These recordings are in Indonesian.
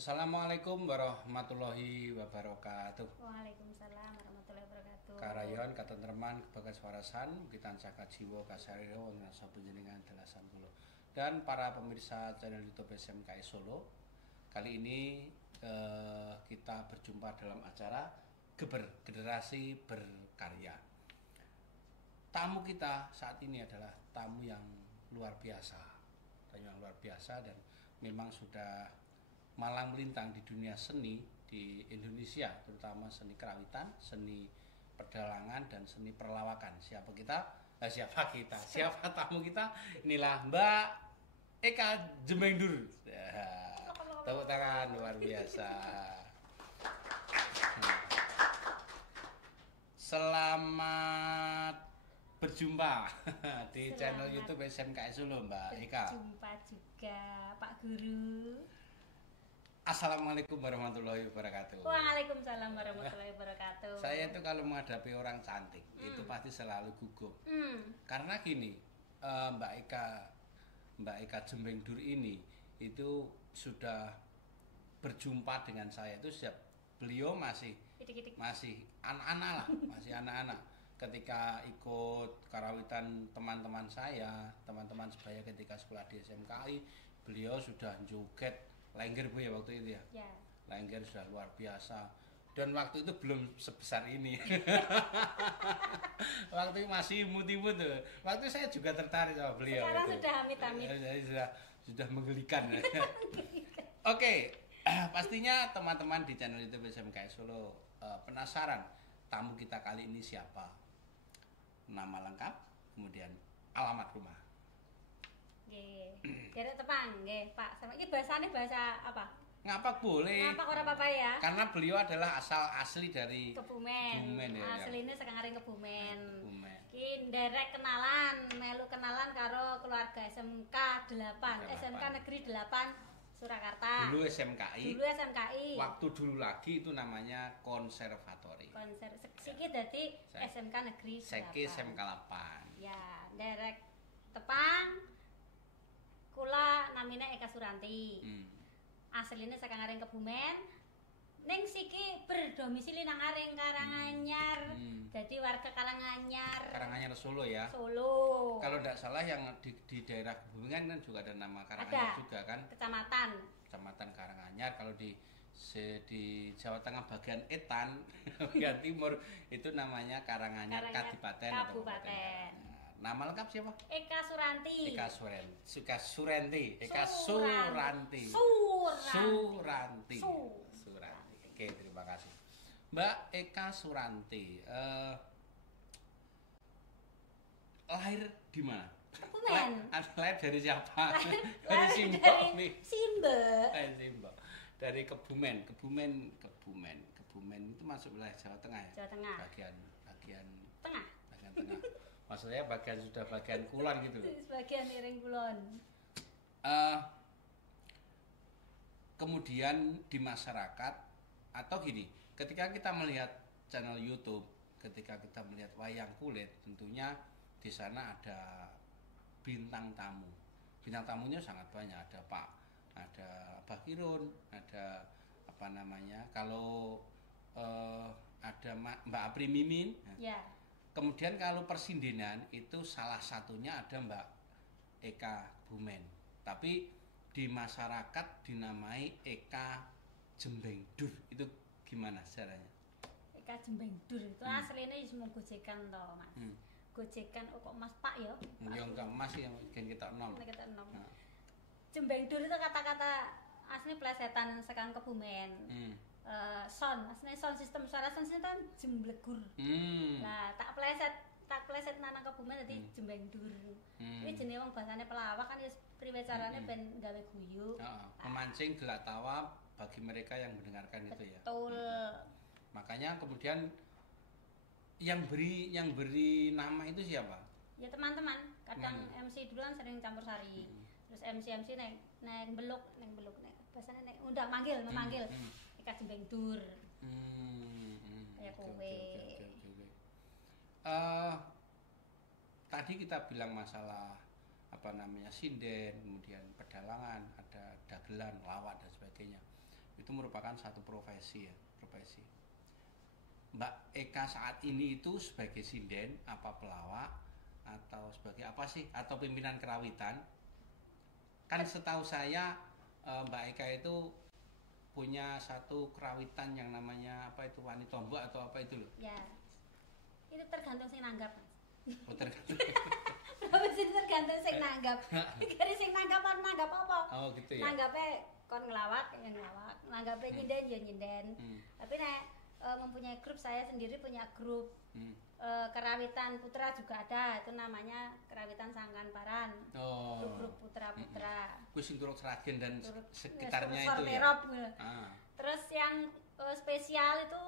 Assalamualaikum warahmatullahi wabarakatuh. Waalaikumsalam warahmatullahi wabarakatuh. Karayon katentreman kebagas warasan kita cakat jiwa kasariro ngrasa panjenengan dalasan kula. Dan para pemirsa channel YouTube SMKI Solo. Kali ini kita berjumpa dalam acara Generasi Berkarya. Tamu kita saat ini adalah tamu yang luar biasa. Tamu yang luar biasa dan memang sudah malang melintang di dunia seni di Indonesia, terutama seni kerawitan, seni perdalangan dan seni perlawakan. Siapa tamu kita? Inilah Mbak Eka Jembengdur. Tepuk tangan luar biasa. Selamat berjumpa di channel YouTube SMKI Solo, Mbak Eka. Berjumpa juga Pak Guru. Assalamualaikum warahmatullahi wabarakatuh. Waalaikumsalam warahmatullahi wabarakatuh. Saya itu kalau menghadapi orang cantik itu pasti selalu gugup. Karena gini, Mbak Eka Jembengdur ini itu sudah berjumpa dengan saya itu sejak beliau masih anak-anak lah, masih anak-anak. Ketika ikut karawitan teman-teman saya, teman-teman sebaya ketika sekolah di SMKI, beliau sudah joget Lengger Bu ya waktu itu ya. Ya. Lengger sudah luar biasa. Dan waktu itu belum sebesar ini. Waktu itu masih imut-imut tuh. Waktu itu saya juga tertarik sama beliau. Sekarang itu sudah amit-amit. Sudah menggelikan. Oke, pastinya teman-teman di channel YouTube SMKI Solo penasaran tamu kita kali ini siapa? Nama lengkap, kemudian alamat rumah. Nggih. Derek tepang nggih, Pak. Sama iki bahasane bahasa apa? Ngapak boleh. Ngapak ora apa-apa ya? Karena beliau adalah asli dari Kebumen. Kebumen ya. Asline sekarang Kebumen. Kebumen. Ki nderek kenalan, melu kenalan karo keluarga SMK 8, SMK Negeri 8 Surakarta. Dulu SMKI. Dulu SMKI. Waktu dulu lagi itu namanya konservatori. Siki dadi SMK Negeri 8. Seki SMK 8. Ya, nderek tepang. Kula namine Eka Suranti. Asline saka Ngaring Kebumen. Ning siki berdomisili nang Ngaring Karanganyar. Jadi warga Karanganyar. Karanganyar Solo ya. Solo. Kalau tidak salah yang di daerah Kebumen kan juga ada nama Karanganyar juga kan. Kecamatan. Kecamatan Karanganyar. Kalau di Jawa Tengah bagian Etan, bagian timur itu namanya Karanganyar Kadipaten atau Kabupaten. Nama lengkap siapa? Eka Suranti. Eka Suranti. Oke, terima kasih. Mbak Eka Suranti. Lahir di mana? Kebumen. Lahir dari siapa? Dari Simbo nih. Simbo. Simbo. Dari Kebumen itu masuk wilayah Jawa Tengah ya? Jawa Tengah. Bagian Tengah. Maksudnya sudah bagian kulon gitu. Sebagian miring kulon. Kemudian di masyarakat atau gini, ketika kita melihat channel YouTube, ketika kita melihat wayang kulit, tentunya di sana ada bintang tamu. Bintang tamunya sangat banyak, ada Pak Kirun, ada apa namanya? Kalau ada Mbak Apri Mimin. Ya. Kemudian kalau persindinan itu salah satunya ada Mbak Eka Bumen. Tapi di masyarakat dinamai Eka Jembengdur. Itu gimana caranya? Eka Jembengdur itu aslinya semua gojekan toh, Mas. Gojekan kok Mas Pak ya? Ya enggak Mas yang kita enom. Jembengdur itu kata-kata asli plesetan sekarang Kebumen. Aslinya sound sistem suara sound system kan jemblegur. Nah, tak pleset nang Kebumen dadi Jembengdur. Iki jenenge wong basane pelawak kan ya priwe carane ben gawe guyu. Memancing gelak tawa bagi mereka yang mendengarkan itu ya. Betul. Makanya kemudian yang beri nama itu siapa? Ya teman-teman. Kadang MC duluan sering campur sari. Terus MC nek beluk basane nek undang memanggil. Eka Jembengdur. Kayak kowe. Tadi kita bilang masalah apa namanya sinden, kemudian pedalangan, ada dagelan, lawak dan sebagainya. itu merupakan satu profesi ya, profesi. Mbak Eka saat ini itu sebagai sinden, apa pelawak atau sebagai apa sih, atau pimpinan kerawitan? Kan setahu saya Mbak Eka itu punya satu kerawitan yang namanya apa itu, Wani Tombok atau apa itu loh? Ya, itu tergantung sing nanggap. Oh, tergantung. Profesi tergantung sing nanggap. Dari sing nanggap apa? Oh gitu ya. Nanggapnya kon ngelawak ya ngelawak, nanggapnya nyinden ya nyinden. Tapi nek mempunyai grup, saya sendiri punya grup kerawitan putra juga ada, itu namanya kerawitan Sangkan Paran. Oh. Grup putra-putra. Kuwi sing Turuk Sragen dan sekitarnya itu ya. Terus yang spesial itu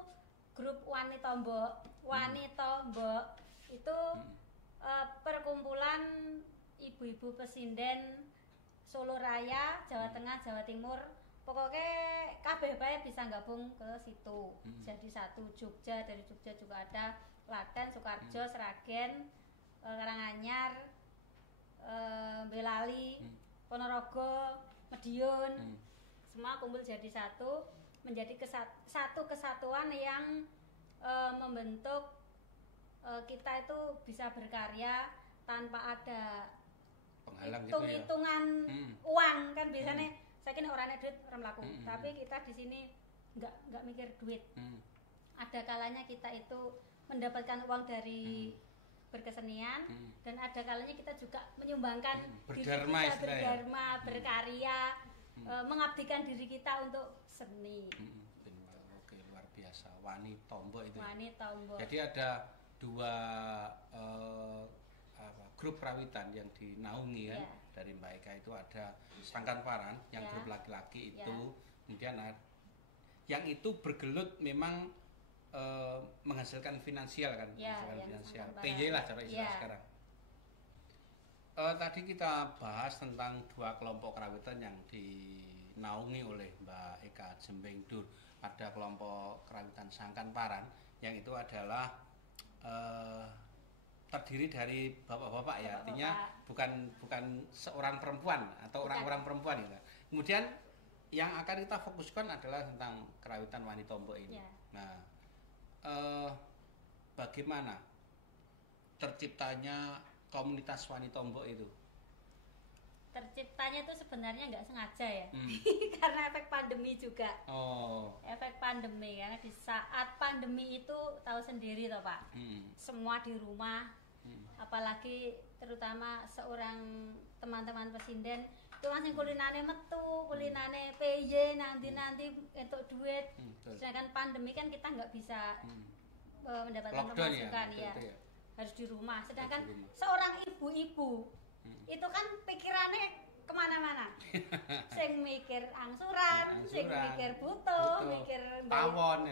grup Wani Tombok. Wani Tombok itu perkumpulan ibu-ibu pesinden Solo Raya, Jawa Tengah, Jawa Timur. Pokoknya kabeh bae bisa gabung ke situ. Jadi satu Jogja, dari Jogja juga ada, Klaten, Sukoharjo, Sragen, Karanganyar, Belali, Ponorogo, Madiun. Semua kumpul jadi satu, menjadi satu kesatuan yang membentuk kita itu bisa berkarya tanpa ada hitung-hitungan uang kan biasanya. Saya kira orangnya duit orang melaku, tapi kita di sini nggak mikir duit. Ada kalanya kita itu mendapatkan uang dari berkesenian, dan ada kalanya kita juga menyumbangkan diri kita berdarma, berkarya, mengabdikan diri kita untuk seni. Oke, luar biasa. Wani Tombok itu. Wani Tombok. Jadi ada dua grup kerawitan yang dinaungi kan, dari Mbak Eka itu ada Sangkan Paran yang grup laki-laki itu, kemudian yang itu bergelut memang menghasilkan finansial kan, menghasilkan finansial, PJ lah cara istilah sekarang. Tadi kita bahas tentang dua kelompok kerawitan yang dinaungi oleh Mbak Eka Jembengdur. Ada kelompok kerawitan Sangkan Paran yang itu adalah terdiri dari bapak-bapak ya, artinya bukan seorang perempuan atau orang-orang perempuan gitu. Kemudian yang akan kita fokuskan adalah tentang kerawitan Wani Tombok ini. Nah, bagaimana terciptanya komunitas Wani Tombok itu? Terciptanya itu sebenarnya nggak sengaja ya, karena efek pandemi juga. Efek pandemi, karena di saat pandemi itu tahu sendiri toh Pak, semua di rumah. Apalagi terutama seorang teman-teman pesinden itu masih kulinane metu, kulinane PJ, nanti untuk duit. Sedangkan pandemi kan kita nggak bisa mendapatkan pemasukan ya, harus di rumah. Sedangkan seorang ibu-ibu itu kan pikirannya kemana-mana, sing mikir angsuran, sing mikir butuh, mikir pawon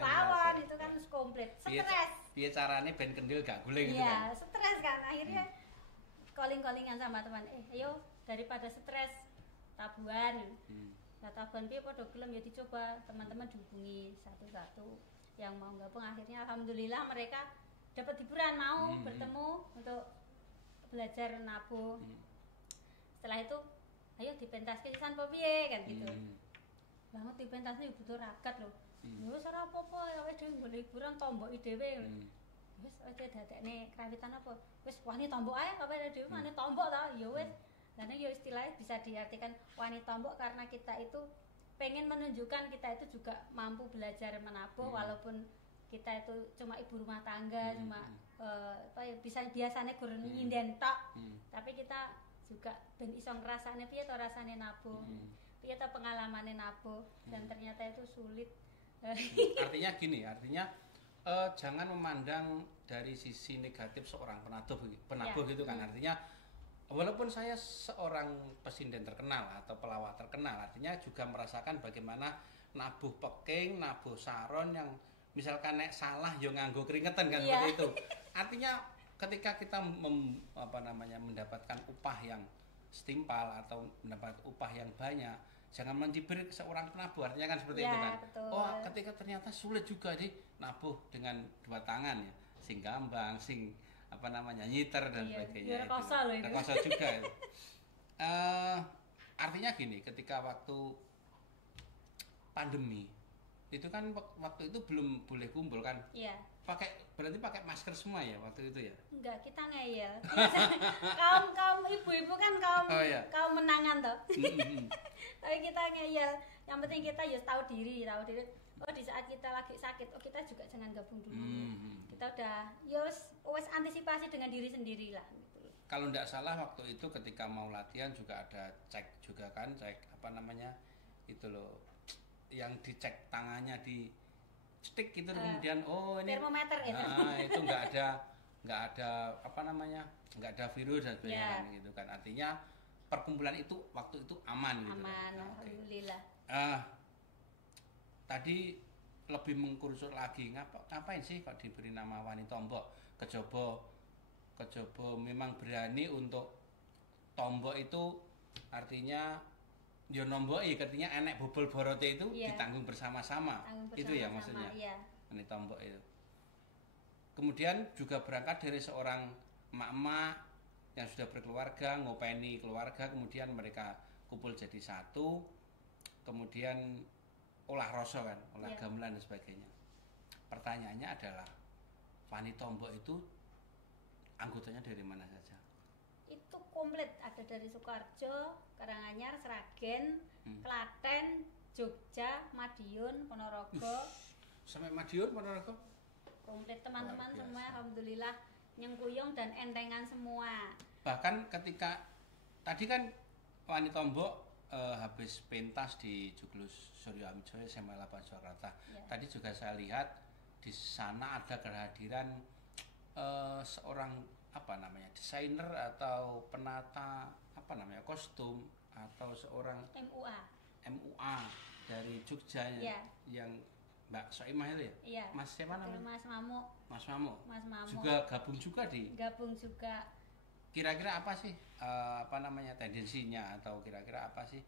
itu kan komplit, stres. Piye carane ben kendil gak guling gitu kan. Iya, stres kan. Akhirnya calling-callingan sama teman, ayo daripada stres tabuhan. Nah, tabuhan piye padha gelem ya dicoba, teman-teman dihubungi satu-satu yang mau gabung. Akhirnya alhamdulillah mereka dapat hiburan, mau bertemu untuk belajar nabuh. Setelah itu ayo dipentaske sisan apa piye kan gitu. Banget dipentasne butuh ragat lho. Ya wis ora apa-apa, awake dhewe golek hiburan tomboki dhewe. Wis aja dadekne kerawitan apa? Wis Wani Tombok ae, awake dhewe Wani Tombok ta. Ya wis. Karena ya istilahnya bisa diartikan Wani Tombok karena kita itu pengen menunjukkan kita itu juga mampu belajar menabuh walaupun kita itu cuma ibu rumah tangga, cuma bisa biasanya gurun nyinden tok. Tapi kita juga ben iso ngrasane piye to rasane nabuh. Piye to pengalamane nabuh, dan ternyata itu sulit. Artinya gini, jangan memandang dari sisi negatif seorang penabuh gitu kan. Artinya walaupun saya seorang pesinden terkenal atau pelawak terkenal, artinya juga merasakan bagaimana nabuh peking, nabuh saron yang misalkan nek salah yo nganggo keringetan kan, seperti itu. Artinya ketika kita mendapatkan upah yang setimpal atau mendapat upah yang banyak, jangan mencibir seorang penabuh, artinya kan seperti itu kan. Betul. Oh, ketika ternyata sulit juga nabuh dengan dua tangan ya, sing gambang, sing nyiter dan sebagainya. Rekoso juga itu. Artinya gini, ketika waktu pandemi itu kan waktu itu belum boleh kumpul kan? Iya. Berarti pakai masker semua ya waktu itu ya? Enggak, kita ngeyel. Kaum ibu-ibu kan kaum menangan toh. Tapi kita ngeyel. Yang penting kita ya tahu diri. Oh, di saat kita lagi sakit, oh kita juga jangan gabung dulu. Kita udah wes antisipasi dengan diri sendiri lah gitu. Kalau enggak salah waktu itu ketika mau latihan juga ada cek juga kan, cek apa namanya? Itu loh yang dicek tangannya di stick gitu kemudian ini termometer ya. Itu nggak ada apa namanya, nggak ada virus dan sebagainya kan gitu kan, artinya perkumpulan itu waktu itu aman gitu kan. Alhamdulillah. Tadi lebih mengkurusut lagi ngapain sih kok diberi nama Wani Tombok? Kejaba memang berani untuk tombok itu artinya yo nomboki artinya enek bobol borote itu ditanggung bersama-sama. Itu ya maksudnya. Iya. Ini tombok itu. Kemudian juga berangkat dari seorang emak-emak yang sudah berkeluarga, ngopeni keluarga, kemudian mereka kumpul jadi satu, kemudian olah rasa kan, olah gamelan dan sebagainya. Pertanyaannya adalah Wani Tombok itu anggotanya dari mana saja? Itu komplit, ada dari Sukoharjo, Karanganyar, Sragen, Klaten, Jogja, Madiun, Ponorogo. Sampai Madiun, Ponorogo? Komplit teman-teman semua, alhamdulillah nyengkuyung dan entengan semua. Bahkan ketika tadi kan Wani Tombok habis pentas di Juglus Suryo Amijoyo SMA 8 Surakarta. Tadi juga saya lihat di sana ada kehadiran seorang apa namanya, desainer atau penata apa namanya, kostum atau seorang MUA dari Jogja yang Mbak Soimah itu ya? Iya. Mas siapa namanya? Mas Mamo. Juga gabung juga Gabung juga. Kira-kira apa sih apa namanya tendensinya atau kira-kira apa sih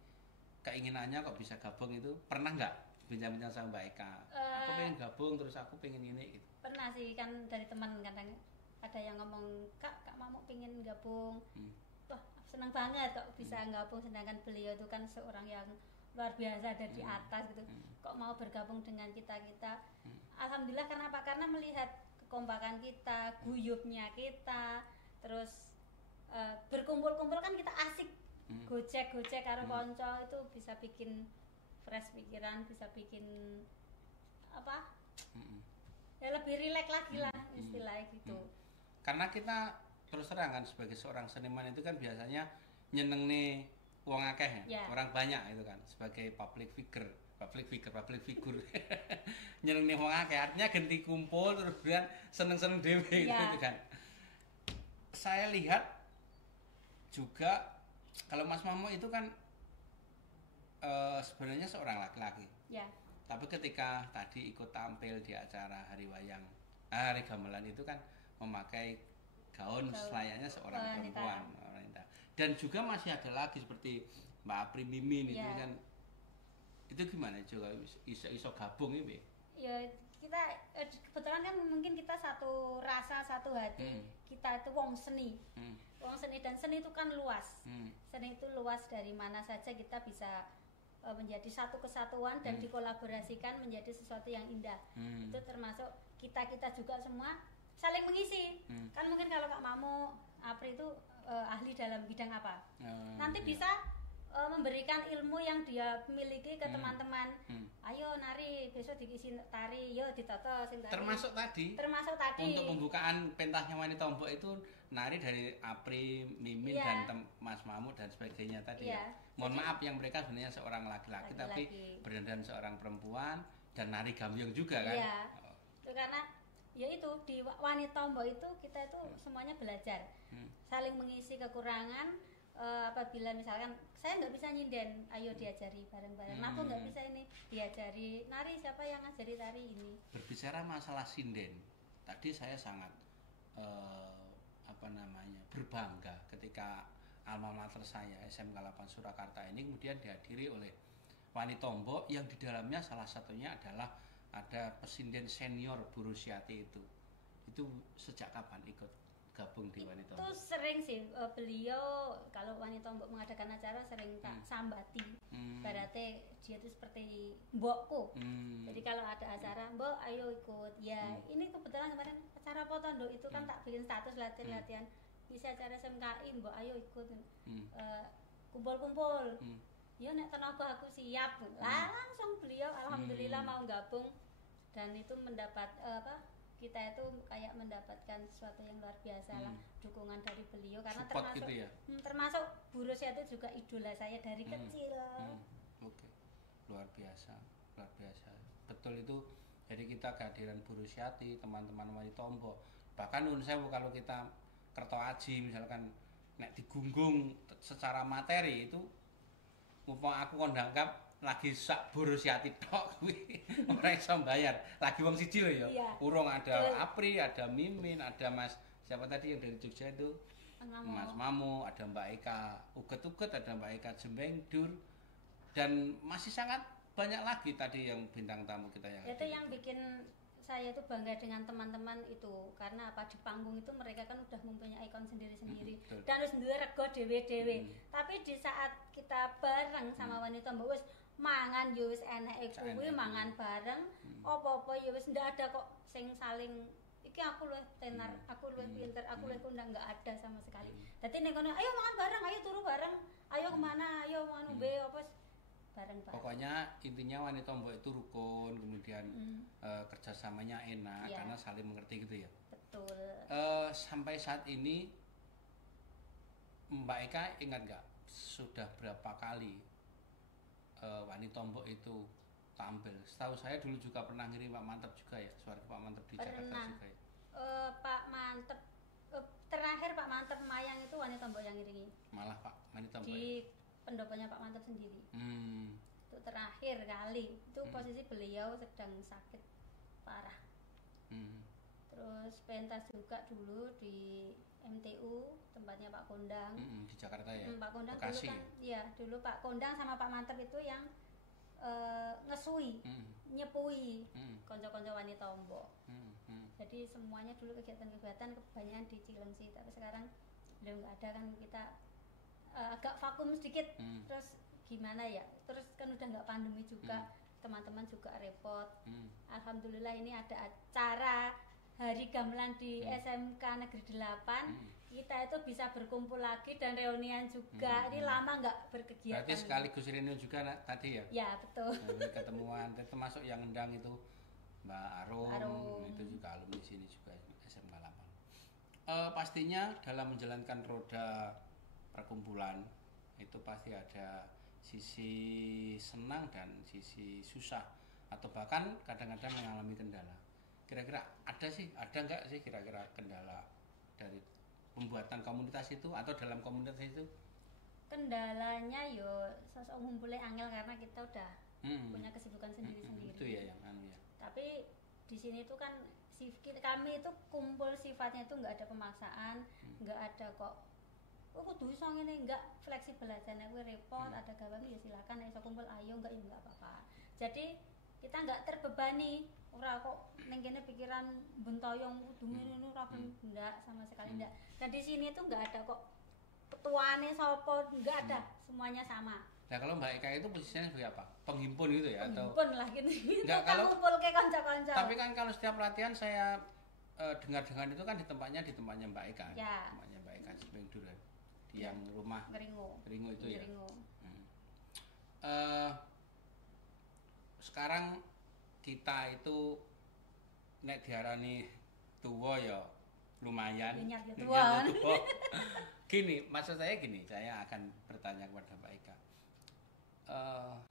keinginannya kok bisa gabung itu? Pernah nggak bincang-bincang sama Mbak Eka? Aku pengen gabung terus aku pengen ini gitu. Pernah sih kan, dari teman kadang ada yang ngomong Kak Mamo pengen gabung. Wah, senang banget kok bisa gabung, sedangkan beliau itu kan seorang yang luar biasa, ada di atas gitu. Kok mau bergabung dengan kita? Alhamdulillah. Kenapa? Karena melihat kekompakan kita, guyupnya kita, terus berkumpul-kumpul kan kita asik, gocek karo konco itu bisa bikin fresh pikiran, bisa bikin apa? Ya lebih rileks lagi lah istilahnya gitu. Karena kita terus terang kan sebagai seorang seniman itu kan biasanya nyeneng nih wong akeh ya, orang banyak itu kan, sebagai public figure nyeneng nih wong akeh, artinya ganti kumpul terus kemudian seneng-seneng dhewe gitu kan. Saya lihat juga kalau Mas Mamo itu kan sebenarnya seorang laki-laki. Tapi ketika tadi ikut tampil di acara Hari Gamelan itu kan memakai gaun selayaknya seorang perempuan, wanita. Dan juga masih ada lagi seperti Mbak Apri Mimin itu kan. Itu gimana juga iso gabung ini? Ya kita kebetulan kan mungkin kita satu rasa, satu hati. Kita itu wong seni. Wong seni, dan seni itu kan luas. Seni itu luas, dari mana saja kita bisa menjadi satu kesatuan dan dikolaborasikan menjadi sesuatu yang indah. Itu termasuk kita juga semua saling mengisi. Kan mungkin kalau Kak Mamo, Apri itu ahli dalam bidang apa, nanti bisa memberikan ilmu yang dia miliki ke teman-teman. Ayo nari, besok diisi tari, yo ditoto sing tari. Termasuk tadi untuk pembukaan pentasnya Wani Tombok itu nari dari Apri, Mimin dan Mas Mamo dan sebagainya tadi ya. Mohon maaf yang mereka sebenarnya seorang laki-laki tapi berdandan seorang perempuan dan nari gambyong juga kan. Iya. Itu karena ya itu di Wani Tombok itu kita itu semuanya belajar, saling mengisi kekurangan. Apabila misalkan saya nggak bisa nyinden, ayo diajari bareng-bareng. Kenapa nggak bisa ini, diajari nari, siapa yang ngajari tari ini. Berbicara masalah sinden, tadi saya sangat berbangga ketika alma mater saya SMK 8 Surakarta ini kemudian dihadiri oleh Wani Tombok yang di dalamnya salah satunya adalah ada pesinden senior Bu Rusiati itu sejak kapan ikut gabung di Wanita Itu sering sih beliau kalau Wanita Ombok mengadakan acara sering tak sambati. Berarti dia itu seperti mbokku. Jadi kalau ada acara, "Mbok ayo ikut." Ya, ini kebetulan kemarin acara foto Nduk itu kan tak bikin status latihan-latihan. Bisa acara SMKI, "Mbok ayo ikut." Kumpul-kumpul. Ya nek tenaga aku siap. Lah langsung beliau alhamdulillah mau gabung dan itu mendapat kita itu kayak mendapatkan sesuatu yang luar biasa lah, dukungan dari beliau karena support termasuk gitu ya? Termasuk Bu Rosia itu juga idola saya dari kecil. Oke. Luar biasa betul itu. Jadi kita kehadiran Bu Rusiati, teman-teman Wanita Ombok, bahkan nun sewu kalau kita kerto aji misalkan nek digunggung secara materi itu mumpung aku kondangkap lagi sak Bu Rusiati tok kuwi ora iso bayar. Lagi wong siji lho ya. Iya. Urung ada Apri, ada Mimin, ada Mas siapa tadi yang dari Jogja itu? Mas Mamu, ada Mbak Eka Uget-uget, ada Mbak Eka Jembengdur dan masih sangat banyak lagi tadi yang bintang tamu kita yang itu yang bikin saya tuh bangga dengan teman-teman itu karena apa di panggung itu mereka kan udah mempunyai ikon sendiri-sendiri dan harus sendiri rego dewe-dewe. Tapi di saat kita bareng sama Wanita Ombok wis mangan yo wis eneke kuwi mangan bareng apa-apa yo wis ndak ada kok sing saling iki aku luwih tenar, aku luwih pinter, aku luwih kondang, enggak ada sama sekali. Dadi nek kono ayo mangan bareng, ayo turu bareng, ayo kemana, ayo ngono be apa bareng-bareng. Pokoknya intinya Wanita Ombok itu rukun, kemudian kerjasamanya enak karena saling mengerti gitu ya. Betul. Sampai saat ini Mbak Eka ingat nggak sudah berapa kali Wanita Ombok itu tampil? Setahu saya dulu juga pernah ngirim Pak Mantep juga ya, suara Pak Mantep di Jakarta juga ya. Pak Mantep terakhir Pak Mantep Mayang itu Wanita Ombok yang ngiringi. Malah Pak Wanita Ombok di pendoponya Pak Mantep sendiri. Itu terakhir kali itu posisi beliau sedang sakit parah. Terus pentas juga dulu di MTU tempatnya Pak Kondang di Jakarta ya. Pak Kondang Bekasi. dulu kan ya dulu Pak Kondang sama Pak Mantep itu yang ngesui nyepui konco-konco Wanita Ombok. Jadi semuanya dulu kegiatan-kegiatan kebanyakan di Cilengsi, tapi sekarang belum nggak ada kan kita agak vakum sedikit. Terus gimana ya, terus kan udah nggak pandemi juga, teman-teman juga repot. Alhamdulillah ini ada acara Hari Gamelan di SMK Negeri 8. Kita itu bisa berkumpul lagi dan reunian juga. Ini lama nggak berkegiatan. Berarti sekaligus reunian juga tadi ya? Ya betul. Ketemuan, termasuk yang undang itu Mbak Arum. Itu juga alumni sini juga SMK 8. Pastinya dalam menjalankan roda perkumpulan itu pasti ada sisi senang dan sisi susah atau bahkan kadang-kadang mengalami kendala. Kira-kira ada nggak sih kira-kira kendala dari pembuatan komunitas itu atau dalam komunitas itu? Kendalanya yo sosok ngumpulnya angel karena kita udah punya kesibukan sendiri-sendiri. Itu ya yang ya. Tapi di sini tuh kan kami itu kumpul sifatnya itu nggak ada pemaksaan, nggak ada kok kudu iso ngene, enggak fleksibel aja nek kowe repot ada gawean ya silakan nek iso kumpul ayo enggak ya enggak apa-apa. Jadi kita enggak terbebani, ora kok ning kene pikiran bentoyong kudu ngene ora enggak sama sekali enggak. Dan di sini tuh enggak ada kok ketuane sapa, enggak ada, semuanya sama. Nah kalau Mbak Eka itu posisinya sebagai apa? Penghimpun gitu ya? Penghimpun lah gitu. Enggak kalau ngumpul ke kanca-kanca. Tapi kan kalau setiap latihan saya dengar-dengar itu kan di tempatnya Mbak Eka. Ya. Tempatnya Mbak Eka Jembengdur yang rumah Ngeringo itu ya. Sekarang kita itu nek diarani tua ya lumayan. Tua. Gini, maksud saya gini, saya akan bertanya kepada Mbak Eka.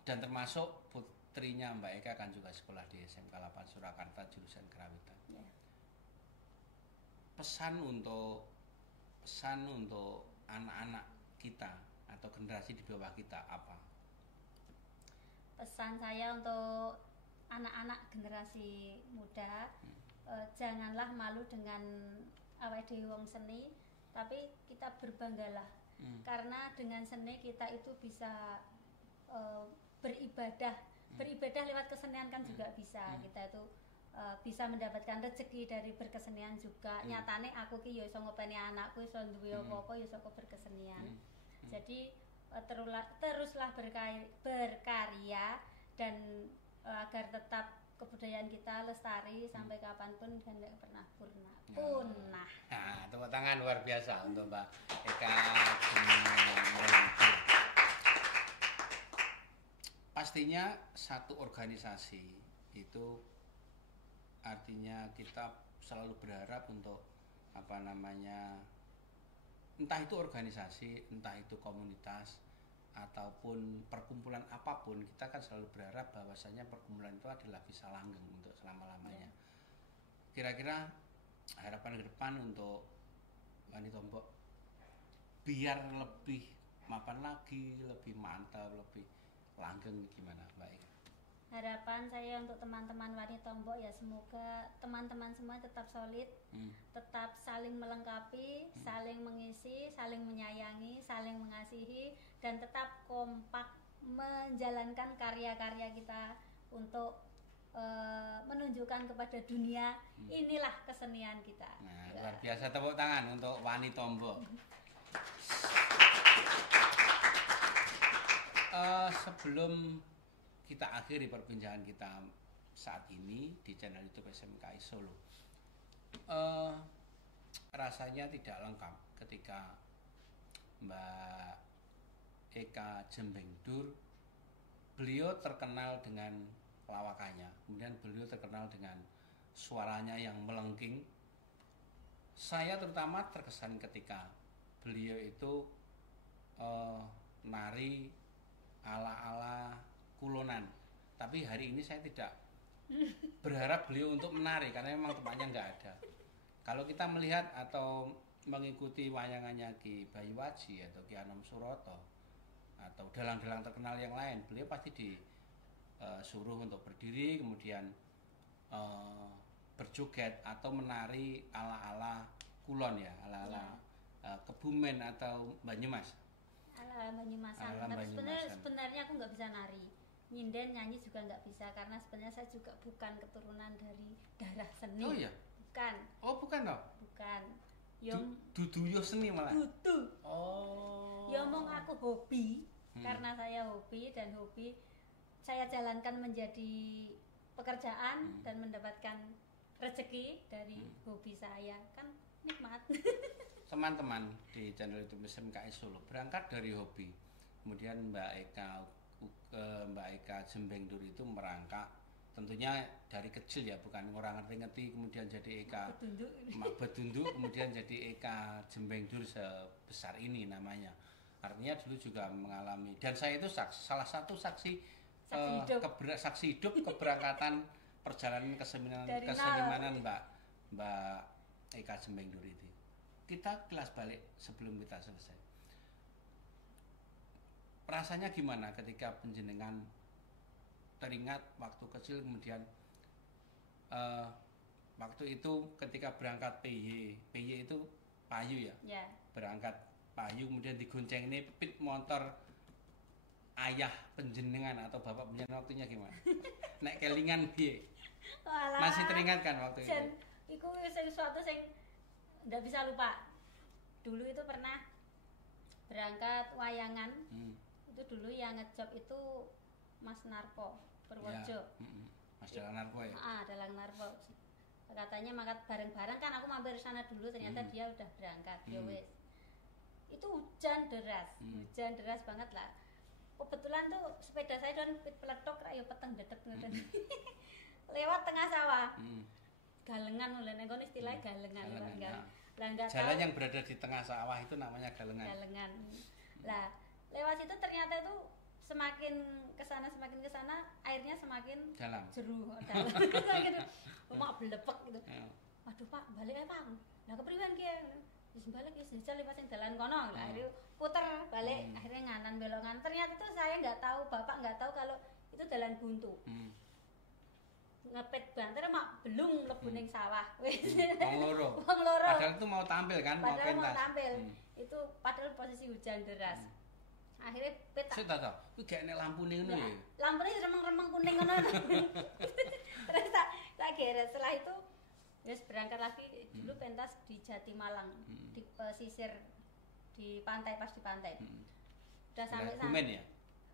Dan termasuk putrinya Mbak Eka kan juga sekolah di SMK 8 Surakarta jurusan Kerawitan. Ya. Pesan untuk anak-anak kita atau generasi di bawah kita apa? Pesan saya untuk anak-anak generasi muda, janganlah malu dengan awake dhewe wong seni, tapi kita berbanggalah. Karena dengan seni kita itu bisa beribadah lewat kesenian kan juga bisa. Kita itu bisa mendapatkan rezeki dari berkesenian juga. Nyatane aku ki ya iso ngopeni anakku, iso duwe apa-apa ya saka berkesenian. Jadi teruslah berkarya dan agar tetap kebudayaan kita lestari sampai kapanpun dan tidak pernah punah. Nah, tepuk tangan luar biasa untuk Mbak Eka. Pastinya satu organisasi itu artinya kita selalu berharap untuk entah itu organisasi, entah itu komunitas ataupun perkumpulan apapun, kita kan selalu berharap bahwasanya perkumpulan itu adalah bisa langgeng untuk selama-lamanya. Kira-kira harapan ke depan untuk Wani Tombo biar lebih mapan lagi, lebih mantap, lebih langgeng gimana, Mbak? Harapan saya untuk teman-teman Wani Tombo ya semoga teman-teman semua tetap solid, tetap saling melengkapi, saling mengisi, saling menyayangi, saling mengasihi, dan tetap kompak menjalankan karya-karya kita untuk menunjukkan kepada dunia inilah kesenian kita. Nah, luar biasa, tepuk tangan untuk Wani Tombo. Sebelum kita akhiri perbincangan kita saat ini di channel YouTube SMKI Solo, rasanya tidak lengkap ketika Mbak Eka Jembengdur, beliau terkenal dengan lawakannya, kemudian beliau terkenal dengan suaranya yang melengking. Saya terutama terkesan ketika beliau itu nari ala-ala kulonan, tapi hari ini saya tidak berharap beliau untuk menari karena memang tempatnya nggak ada. Kalau kita melihat atau mengikuti wayangannya Ki Bayu Waji atau Ki Anom Suroto atau dalang-dalang terkenal yang lain, beliau pasti disuruh untuk berdiri kemudian berjoget atau menari ala-ala kulon ya, ala-ala Kebumen atau Banyumas. Ala Banyumasan. Tapi sebenarnya aku nggak bisa nari. Nyinden nyanyi juga nggak bisa karena sebenarnya saya juga bukan keturunan dari darah seni. Oh iya? Bukan. Oh bukan toh? Bukan. Dudu yo seni malah. Dudu. Oh. Ya omong aku hobi karena saya hobi dan hobi saya jalankan menjadi pekerjaan dan mendapatkan rezeki dari hobi saya, kan nikmat. Teman-teman di channel YouTube SMKI Solo berangkat dari hobi, kemudian Mbak Eka Jembengdur itu merangkak tentunya dari kecil ya, bukan orang ngerti-ngerti kemudian jadi Eka Betunduk kemudian jadi Eka Jembengdur sebesar ini namanya. Artinya dulu juga mengalami, dan saya itu salah satu saksi hidup keberangkatan perjalanan kesenimanan Mbak Eka Jembengdur itu. Kita kelas balik sebelum kita selesai. Rasanya gimana ketika penjenengan teringat waktu kecil kemudian waktu itu ketika berangkat PY itu payu ya? Yeah. Berangkat payu kemudian digonceng ini pit motor ayah penjenengan atau bapak penjenengan waktunya gimana? Nek kelingan piye? Masih teringat kan waktu itu? Iku sesuatu yang nggak bisa lupa. Dulu itu pernah berangkat wayangan. Itu dulu yang ngejob itu Mas Narpo Purworejo. Mas Dalang Narpo ya? Dalang Narpo. Katanya makan bareng-bareng kan, aku mampir sana dulu, ternyata dia udah berangkat. Ya wes. Itu hujan deras banget lah. Kebetulan tuh sepeda saya dan peletok ya peteng dedek lewat tengah sawah. Galengan oleh nengko istilah galengan. Jalan yang berada di tengah sawah itu namanya galengan. Lah, lewat situ ternyata itu semakin kesana airnya semakin dalam. Jeru. Mak belepek gitu. Waduh Pak, balik ya Pak. Lah kepriwen ki? Wis balik wis jajal liwat sing dalan kono. Lah akhirnya puter balik, akhirnya nganan belokan. Ternyata itu saya nggak tahu, Bapak nggak tahu kalau itu dalan buntu. Ngepet banter mak belum mlebu ning sawah. Wong loro. Padahal itu mau tampil kan, mau pentas. Itu padahal posisi hujan deras. Akhirnya petak. Sik ta, kuwi gak enek lampune ngono ya. Lampune remeng-remeng kuning ngono. Terus tak Tak kira setelah itu terus berangkat lagi dulu pentas di Jatimalang di pesisir di pantai pas di pantai. Udah sampai sana. Kebumen ya?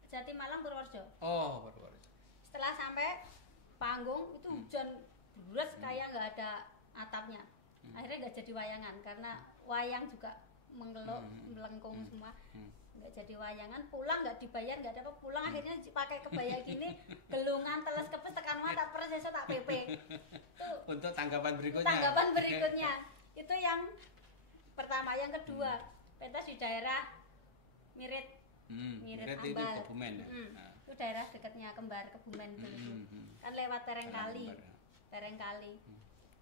Jatimalang Purworejo. Oh, Purworejo. Setelah sampai panggung itu hujan deras kayak nggak ada atapnya. Akhirnya nggak jadi wayangan karena wayang juga menggelok, melengkung semua. Nggak jadi wayangan, pulang nggak dibayar, nggak ada apa, pulang akhirnya pakai kebaya gini, gelungan, teles kepes, tekan mata, persis tak PP. Itu untuk tanggapan berikutnya. Tanggapan berikutnya itu yang pertama, yang kedua pentas di daerah Mirit. Mirit itu Kebumen ya. Itu daerah dekatnya Kembar Kebumen dulu. Kan lewat Terengkali. Terengkali.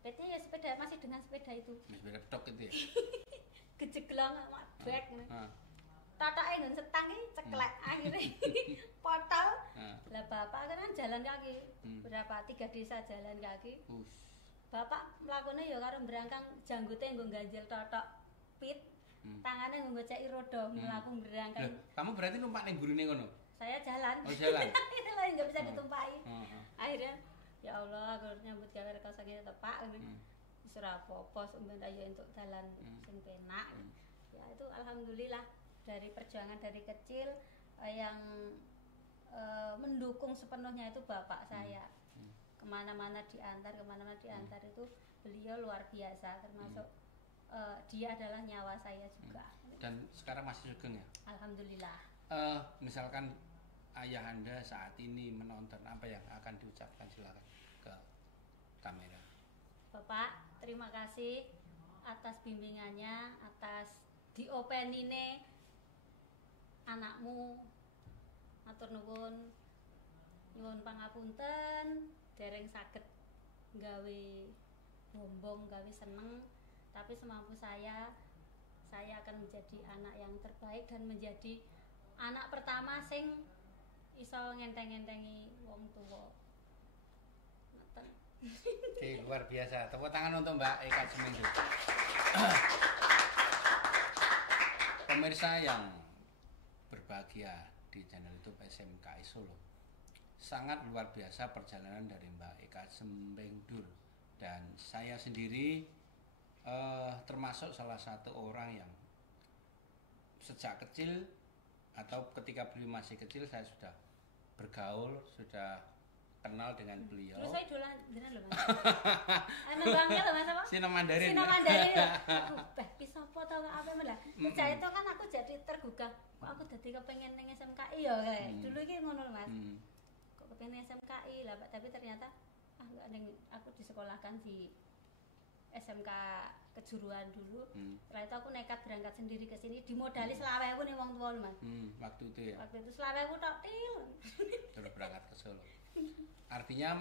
Berarti ya sepeda masih dengan sepeda itu. Sepeda tok itu ya. Gejeglong bag ngene. Tatake nggon setang iki ceklek akhirnya potol. Lah bapak kan jalan kaki. Berapa 3 desa jalan kaki. Bapak mlakune ya karo mbrangkang janggute nggo ganjel totok pit. Tangannya nggo ngeceki roda mlaku mbrangkang. Kamu berarti numpak ning gurune ngono? Saya jalan. Oh, jalan. Itu lah enggak bisa ditumpaki. Akhirnya ya Allah, aku nyambut gawe rekoso ngene tepak ngene. Wis ora apa-apa sampeyan ayo entuk dalan sing penak. Ya itu alhamdulillah dari perjuangan dari kecil yang mendukung sepenuhnya itu bapak saya. Kemana-mana diantar itu beliau luar biasa, termasuk dia adalah nyawa saya juga. Dan sekarang masih sugeng ya? Alhamdulillah. Misalkan ayah Anda saat ini menonton, apa yang akan diucapkan, silakan ke kamera. Bapak, terima kasih atas bimbingannya, atas diopenine anakmu. Matur nuwun, nyuwun pangapunten, dereng saged gawe bombong, gawe seneng, tapi semampu saya akan menjadi anak yang terbaik dan menjadi anak pertama sing iso ngenteng-ngentengi wong tuwa. Oke, luar biasa. Tepuk tangan untuk Mbak Eka Jemengdu. Pemirsa yang berbahagia di channel YouTube SMKI Solo, sangat luar biasa perjalanan dari Mbak Eka Jemengdu, dan saya sendiri termasuk salah satu orang yang sejak kecil atau ketika beliau masih kecil saya sudah bergaul, sudah kenal dengan beliau. Terus saya dolan beneran lho Mas. Anu bangke lho Mas apa? Sina Mandarin. Sina Mandarin. Bah bisa foto apa malah. Saya itu kan aku jadi tergugah. Kok aku dadi kepengen ning SMKI ya kae. Dulu iki ngono lho Mas. Kok kepengen SMKI lah, tapi ternyata aku disekolahkan di SMK Kejuruan dulu. Setelah itu aku nekat berangkat sendiri ke sini, dimodali 20.000 nih wong tua lho Mas. Waktu itu ya. Waktu itu 20.000 tok til. Terus berangkat ke Solo. Artinya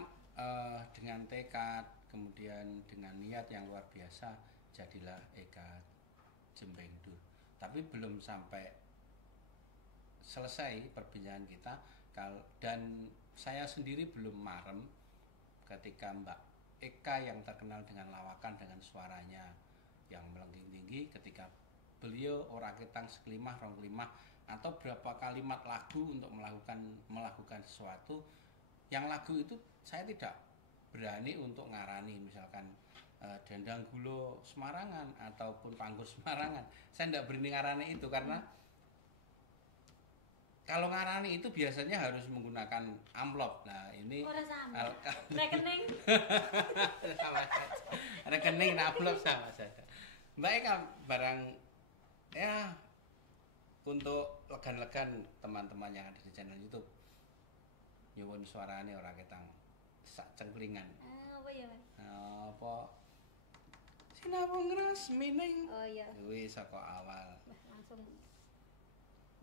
dengan tekad, kemudian dengan niat yang luar biasa, jadilah Eka Jemengdu. Tapi belum sampai selesai perbincangan kita, dan saya sendiri belum marem ketika Mbak Eka yang terkenal dengan lawakan, dengan suaranya yang melengking tinggi, ketika beliau ora ketang sekelimah rong kelimah atau berapa kalimat lagu untuk melakukan sesuatu yang lagu itu saya tidak berani untuk ngarani, misalkan Dendang Gulo Semarangan ataupun Panggur Semarangan. Saya tidak berani ngarani itu karena kalau ngarani itu biasanya harus menggunakan amplop. Nah ini rekening. Rekening dan amplop sama saja. Mbak Eka barang ya untuk legan-legan teman-teman yang ada di channel YouTube, nyuwun suarane ora ketang sak cengklingan. Apa ya, Mas? Apa sinabung resmining. Oh iya. Wis saka awal. Langsung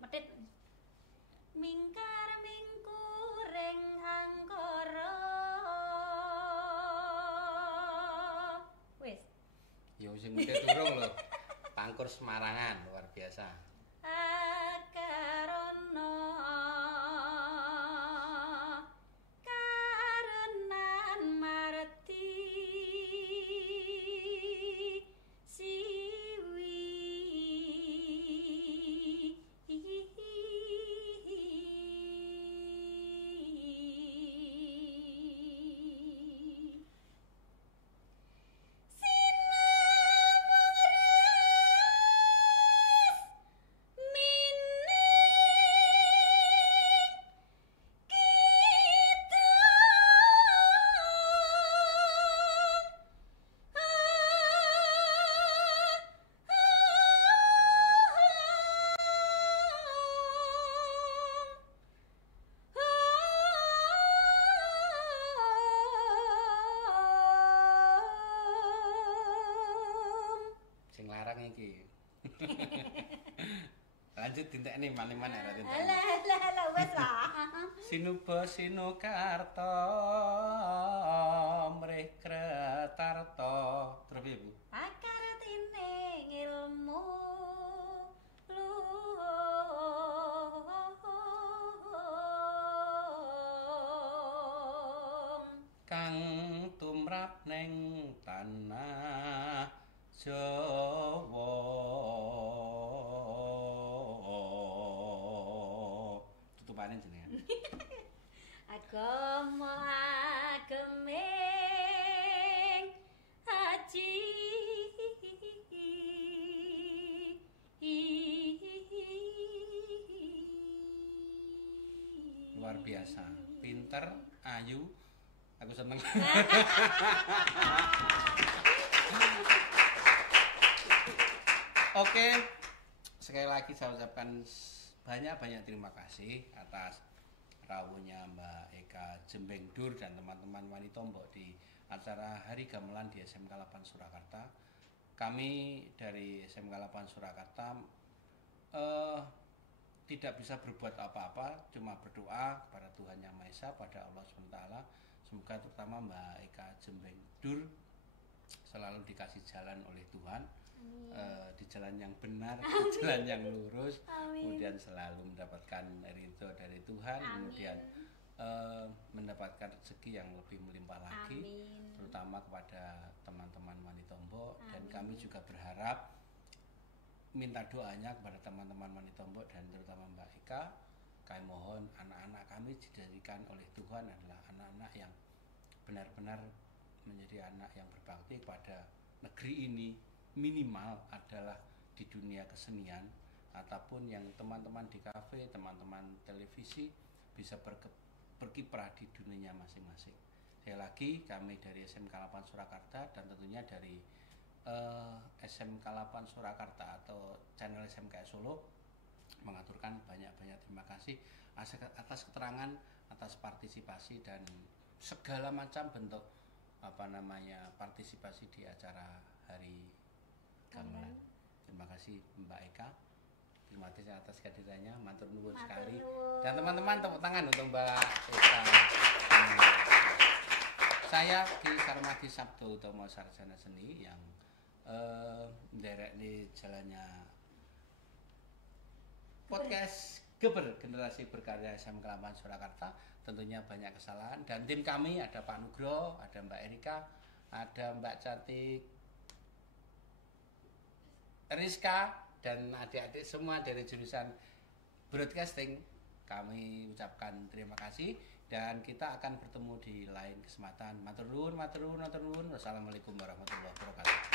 medhit. Mingkar mingkuring angkara. Wis. Ya sing medhit durung lho. Pangkur Semarangan luar biasa. Akarono karenan marti siwi iki. Lanjut dintekne maliman era dintek. Alah wes lah. Sinuba sinukarta mrih kretarta. Terus piye, Bu? Akaratine ilmu kang tumrap ning tanah Jawa. Tutupane jenengan. Agama ageming haji Luar biasa, pinter, ayu, aku seneng. Oke, sekali lagi saya ucapkan banyak-banyak terima kasih atas rawuhnya Mbak Eka Jembengdur dan teman-teman wanita Mbok di acara Hari Gamelan di SMK 8 Surakarta. Kami dari SMK 8 Surakarta tidak bisa berbuat apa-apa, cuma berdoa kepada Tuhan Yang Maha Esa, pada Allah SWT. Semoga terutama Mbak Eka Jembengdur selalu dikasih jalan oleh Tuhan, di jalan yang benar, di jalan yang lurus. Amin. Kemudian selalu mendapatkan ridho dari Tuhan. Amin. Kemudian mendapatkan rezeki yang lebih melimpah lagi. Amin. Terutama kepada teman-teman wanita Mbok. Dan kami juga berharap minta doanya kepada teman-teman wanita Mbok dan terutama Mbak Eka. Kami mohon anak-anak kami dijadikan oleh Tuhan adalah anak-anak yang benar-benar menjadi anak yang berbakti kepada negeri ini, minimal adalah di dunia kesenian, ataupun yang teman-teman di kafe, teman-teman televisi bisa berkiprah di dunia masing-masing. Sekali lagi kami dari SMK 8 Surakarta dan tentunya dari SMK 8 Surakarta atau channel SMK Solo mengaturkan banyak-banyak terima kasih atas keterangan, atas partisipasi dan segala macam bentuk partisipasi di acara Hari Gamelan. Terima kasih Mbak Eka. Terima kasih atas kehadirannya, matur nuwun sekali. Dan teman-teman tepuk tangan untuk Mbak Eka. Saya Ki Sarmadi Sabdo Utomo Sarjana Seni yang nderek di jalannya podcast Geber Generasi Berkarya SMK 8 Surakarta. Tentunya banyak kesalahan dan tim kami ada Pak Nugroho, ada Mbak Erika, ada Mbak Cantik, Rizka dan adik-adik semua dari jurusan broadcasting. Kami ucapkan terima kasih dan kita akan bertemu di lain kesempatan. Matur nuwun, matur nuwun, matur nuwun. Wassalamualaikum warahmatullahi wabarakatuh.